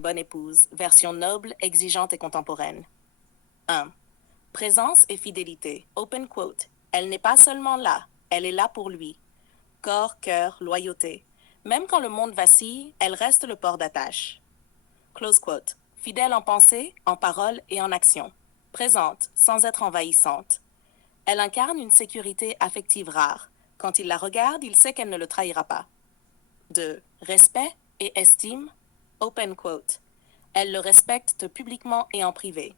une bonne épouse, version noble, exigeante et contemporaine. 1. Présence et fidélité. Open quote. Elle n'est pas seulement là, elle est là pour lui. Corps, cœur, loyauté. Même quand le monde vacille, elle reste le port d'attache. Close quote. Fidèle en pensée, en parole et en action. Présente, sans être envahissante. Elle incarne une sécurité affective rare. Quand il la regarde, il sait qu'elle ne le trahira pas. 2. Respect et estime. Open quote. Elle le respecte publiquement et en privé.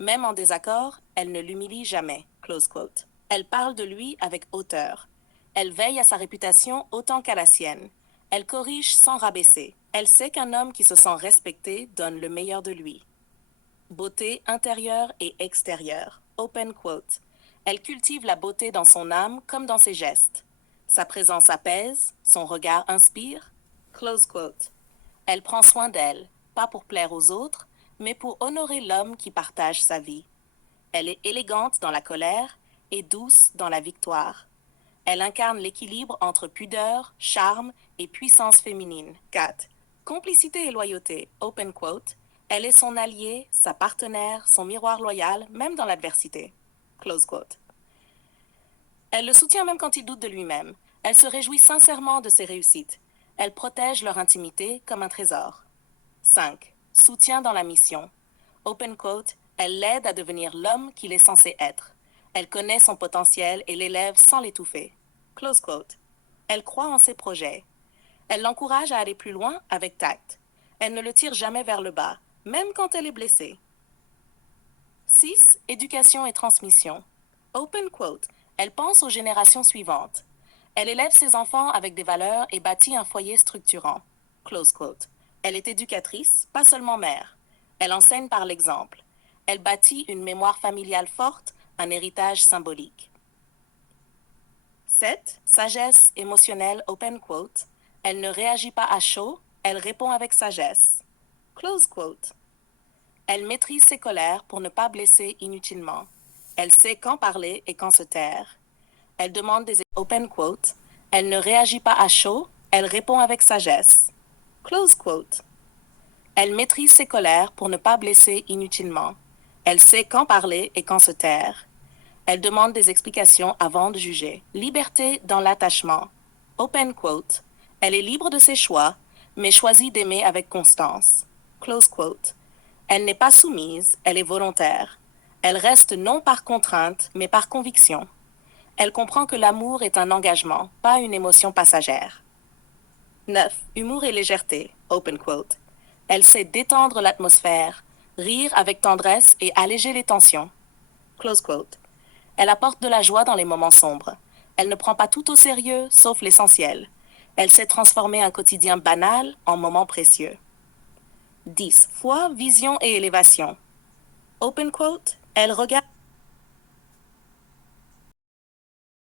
Même en désaccord, elle ne l'humilie jamais. Close quote. Elle parle de lui avec hauteur. Elle veille à sa réputation autant qu'à la sienne. Elle corrige sans rabaisser. Elle sait qu'un homme qui se sent respecté donne le meilleur de lui. Beauté intérieure et extérieure. Open quote. Elle cultive la beauté dans son âme comme dans ses gestes. Sa présence apaise, son regard inspire. Close quote. Elle prend soin d'elle, pas pour plaire aux autres, mais pour honorer l'homme qui partage sa vie. Elle est élégante dans la colère et douce dans la victoire. Elle incarne l'équilibre entre pudeur, charme et puissance féminine. 4. Complicité et loyauté. Open quote. Elle est son allié, sa partenaire, son miroir loyal, même dans l'adversité. Close quote. Elle le soutient même quand il doute de lui-même. Elle se réjouit sincèrement de ses réussites. Elle protège leur intimité comme un trésor. 5. Soutien dans la mission. Open quote. Elle l'aide à devenir l'homme qu'il est censé être. Elle connaît son potentiel et l'élève sans l'étouffer. Close quote. Elle croit en ses projets. Elle l'encourage à aller plus loin avec tact. Elle ne le tire jamais vers le bas, même quand elle est blessée. 6. Éducation et transmission. Open quote. Elle pense aux générations suivantes. Elle élève ses enfants avec des valeurs et bâtit un foyer structurant. Close quote. Elle est éducatrice, pas seulement mère. Elle enseigne par l'exemple. Elle bâtit une mémoire familiale forte, un héritage symbolique. 7. Sagesse émotionnelle, open quote. Elle ne réagit pas à chaud, elle répond avec sagesse. Close quote. Elle maîtrise ses colères pour ne pas blesser inutilement. Elle sait quand parler et quand se taire. Elle demande des open quote. Elle ne réagit pas à chaud, elle répond avec sagesse. Close quote. Elle maîtrise ses colères pour ne pas blesser inutilement. Elle sait quand parler et quand se taire. Elle demande des explications avant de juger. Liberté dans l'attachement. Open quote. Elle est libre de ses choix, mais choisit d'aimer avec constance. Close quote. Elle n'est pas soumise, elle est volontaire. Elle reste non par contrainte, mais par conviction. Elle comprend que l'amour est un engagement, pas une émotion passagère. 9. Humour et légèreté. Open quote. Elle sait détendre l'atmosphère, rire avec tendresse et alléger les tensions. Close quote. Elle apporte de la joie dans les moments sombres. Elle ne prend pas tout au sérieux, sauf l'essentiel. Elle sait transformer un quotidien banal en moments précieux. 10. Foi, vision et élévation. Open quote. Elle regarde